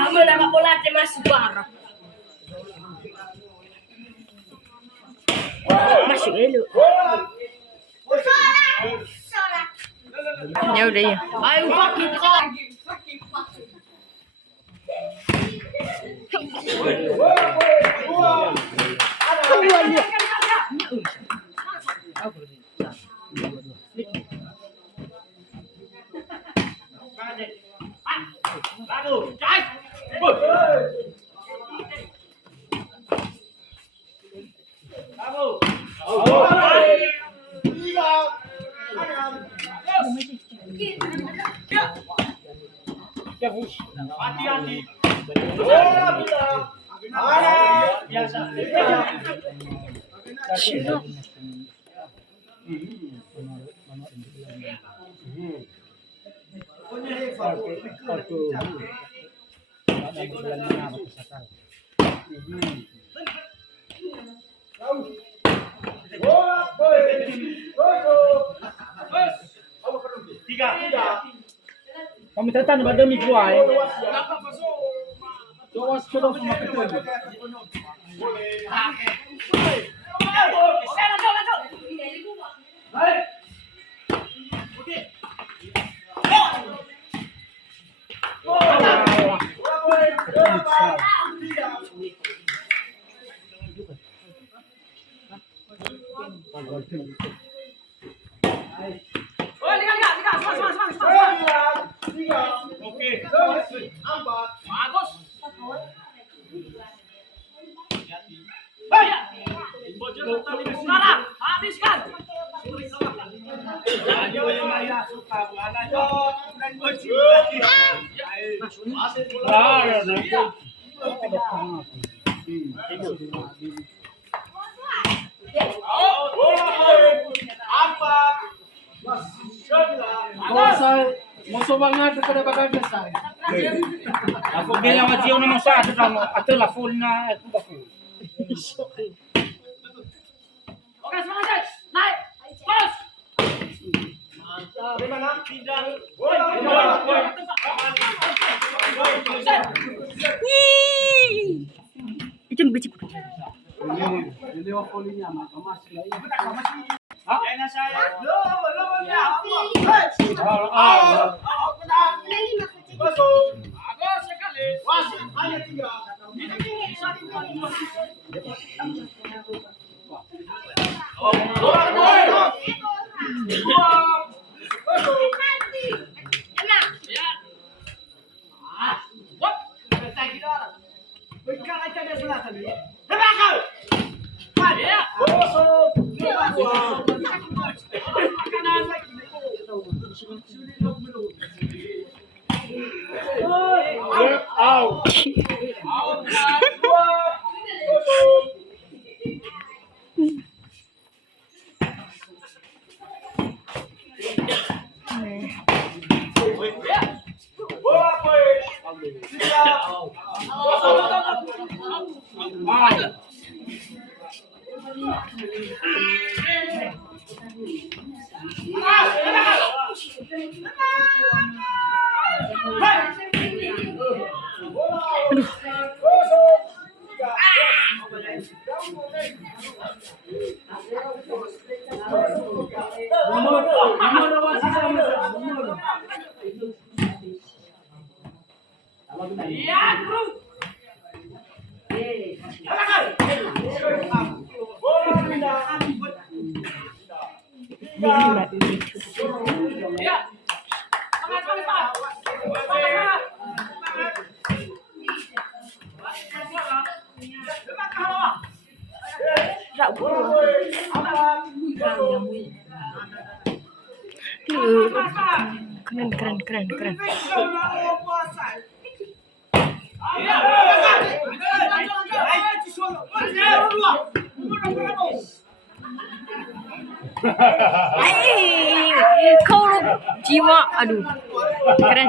Amo nama bola de masuk barang. Masuk dulu. Ya udah ya. Ayo fucking call. Hati-hati. Biasa. Tiga. Kami tatan pada mi kuai. Jawas sudah sama kita. Oke. 4. Bagus. Bocor tali sekarang. Habiskan. Ayo Maya suka buana jod dan bocor. Musuh banget kepada bagas saya. Aku bilang macam nama satu kamu, atau lah full na, aku dah full. Oke, semangat. Naik. Terus. Mantap. Di mana? Pindah. Itu begitu. Ini Volly-nya mas lagi. Enak saya. Bagus sekali. Wasit hanya 3. Ini satu. Keren. Kau jiwa, aduh, keren.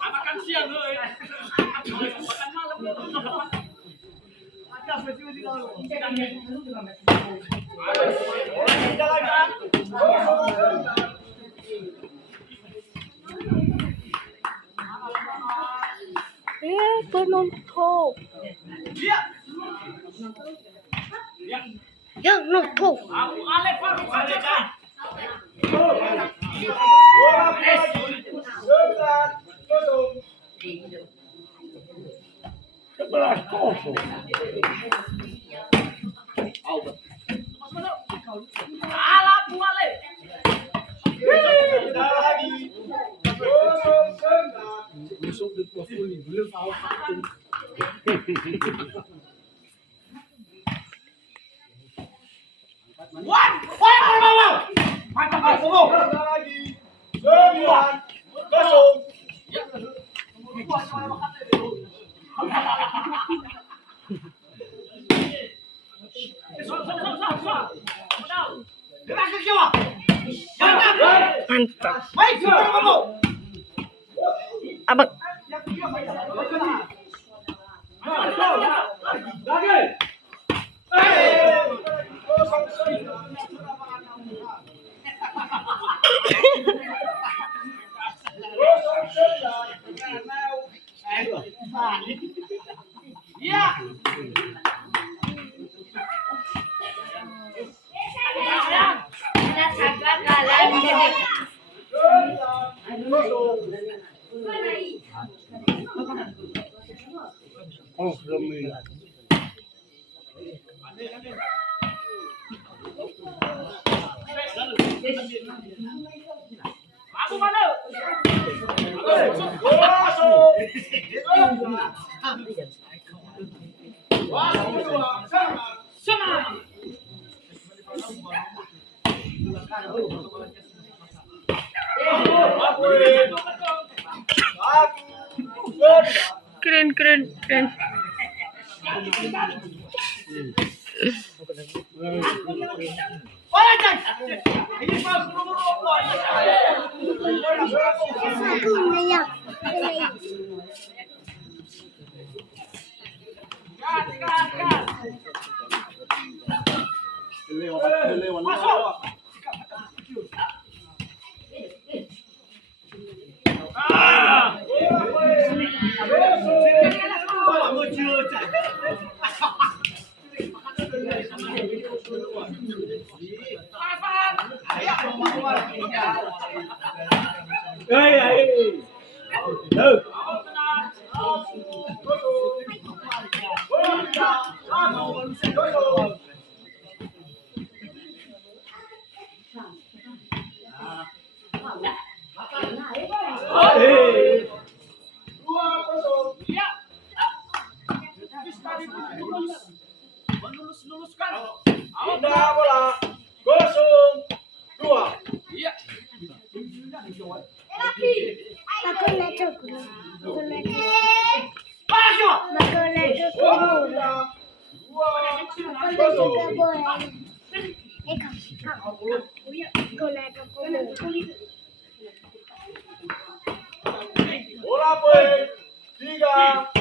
Makan siang loh. Makan malam loh. Penonton. Yang nonton. Aku alih baru saja. Alah buale. Wan, wow. Mantap kamu. Lagi. 9. Mantap. Baik, kamu. Abang. Iya. Oh, belum ini. Aku mana? Keren. Menuluskan. Bola 0-2. Iya. Bola poin 3-0.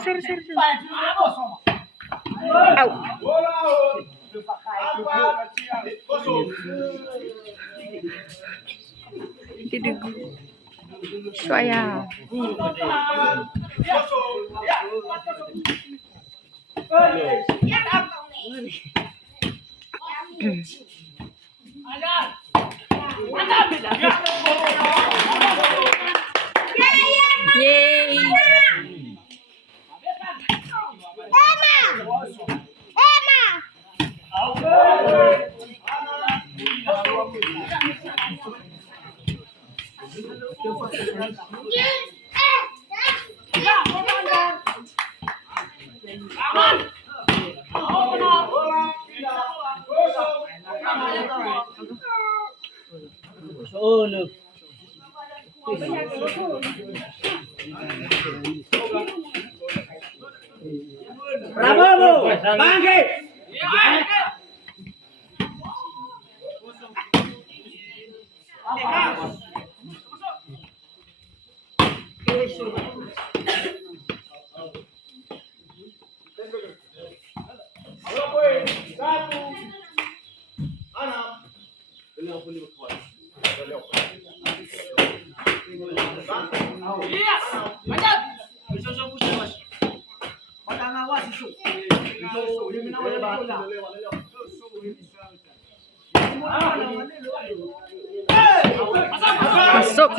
Ser. Au. Bola out. 4-0. Hidup. Saya. Yeay. Soalnya. Bravo, bangkit. Bola poin. 1-6. Iya, lanjut. Bisa fokus Mas. Padang awas isu. Masuk.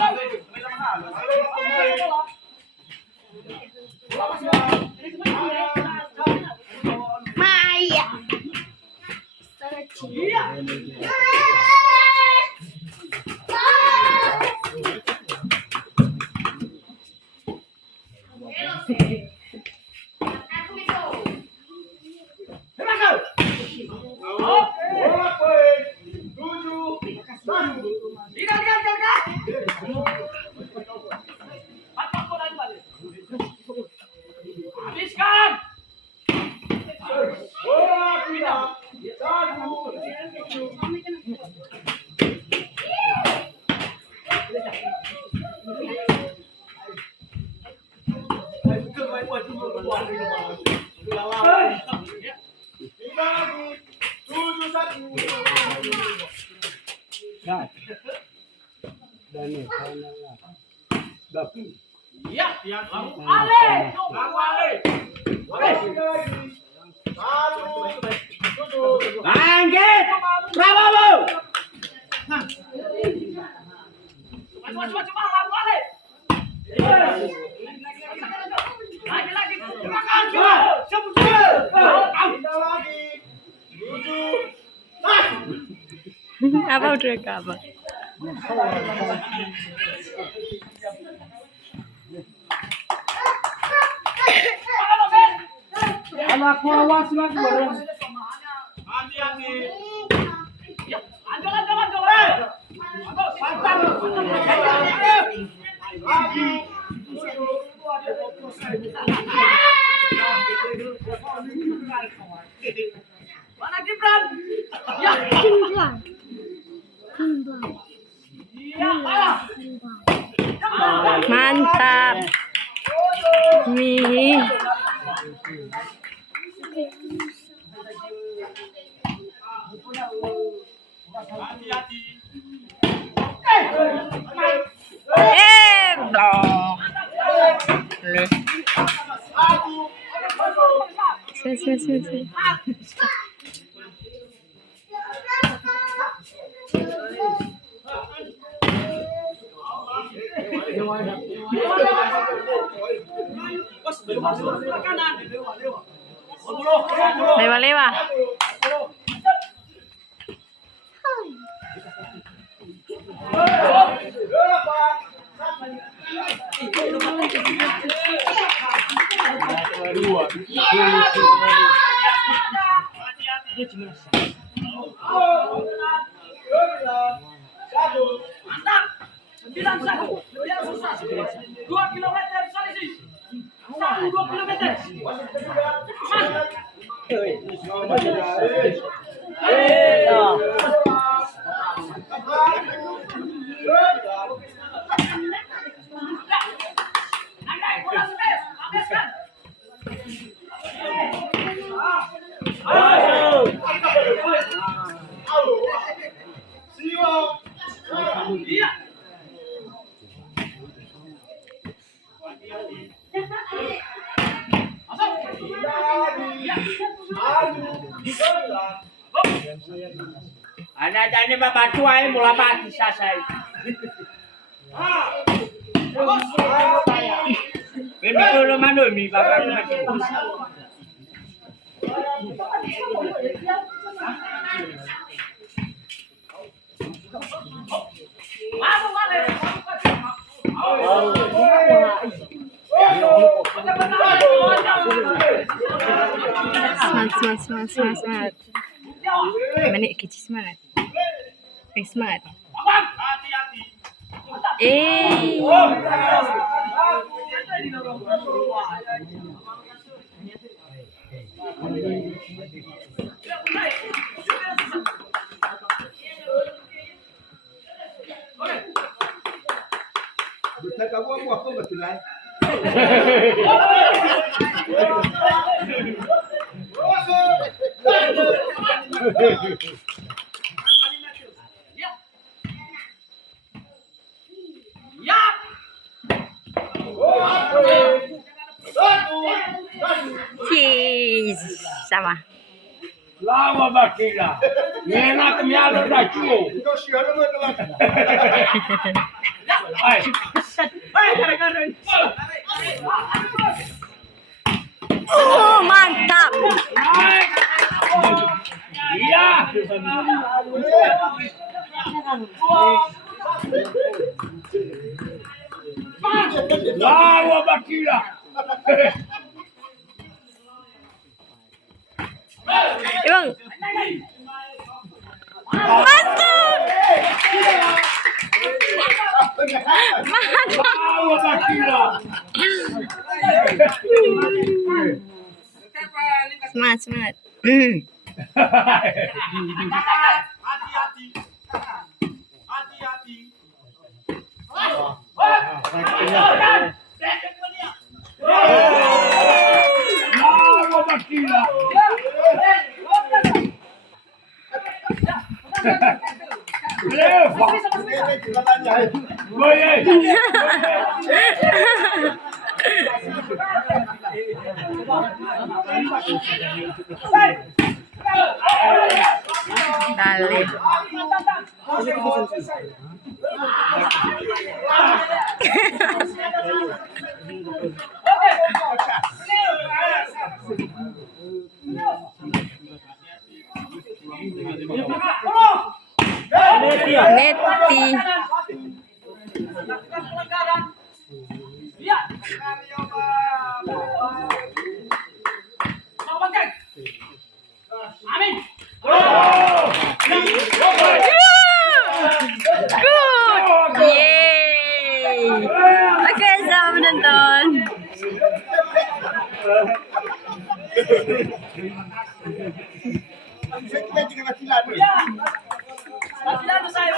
Maya. Bola poin. 7-1. Habiskan. Bola pindah. 1-7. Pindah lagi. 7-1. Iya, Ale. Pindah lagi. 1-7. Bangkit. Bravo. Coba lalu Ale. Lagi. Makan. Sebut. Pindah lagi. 7. Apa udah ke apa? Aku awas mas bareng. Hati-hati. Lanjut. Lagi. Mana Gibran? Ya. Mantap. Nih. Hati-hati. Dong. Si. Lewa. Mantap. 91. Biar susah. 2 kilometer selisih. 2 kilometer. Ana babatu ay mula pati sasay. Ini kalau mana mi babatu mati. Semangat. Manik kecil semangat. Semangat. Hati-hati. Bisa kamu aku betul lah. Cheese. Sama. Lama bakila. Enak mialo da chuo. Itu siapa mau telat? Ay. Mantap. Iya. Lama bakila. Emang mantap. Lama bakila. Semangat. Hati-hati. Hati-hati. Lama bakila. Leva. Voy. Dale. Neti. Amin. Good. Yeay. Oke, selamat menonton. Saya juga mati lagi. Mati lalu saya.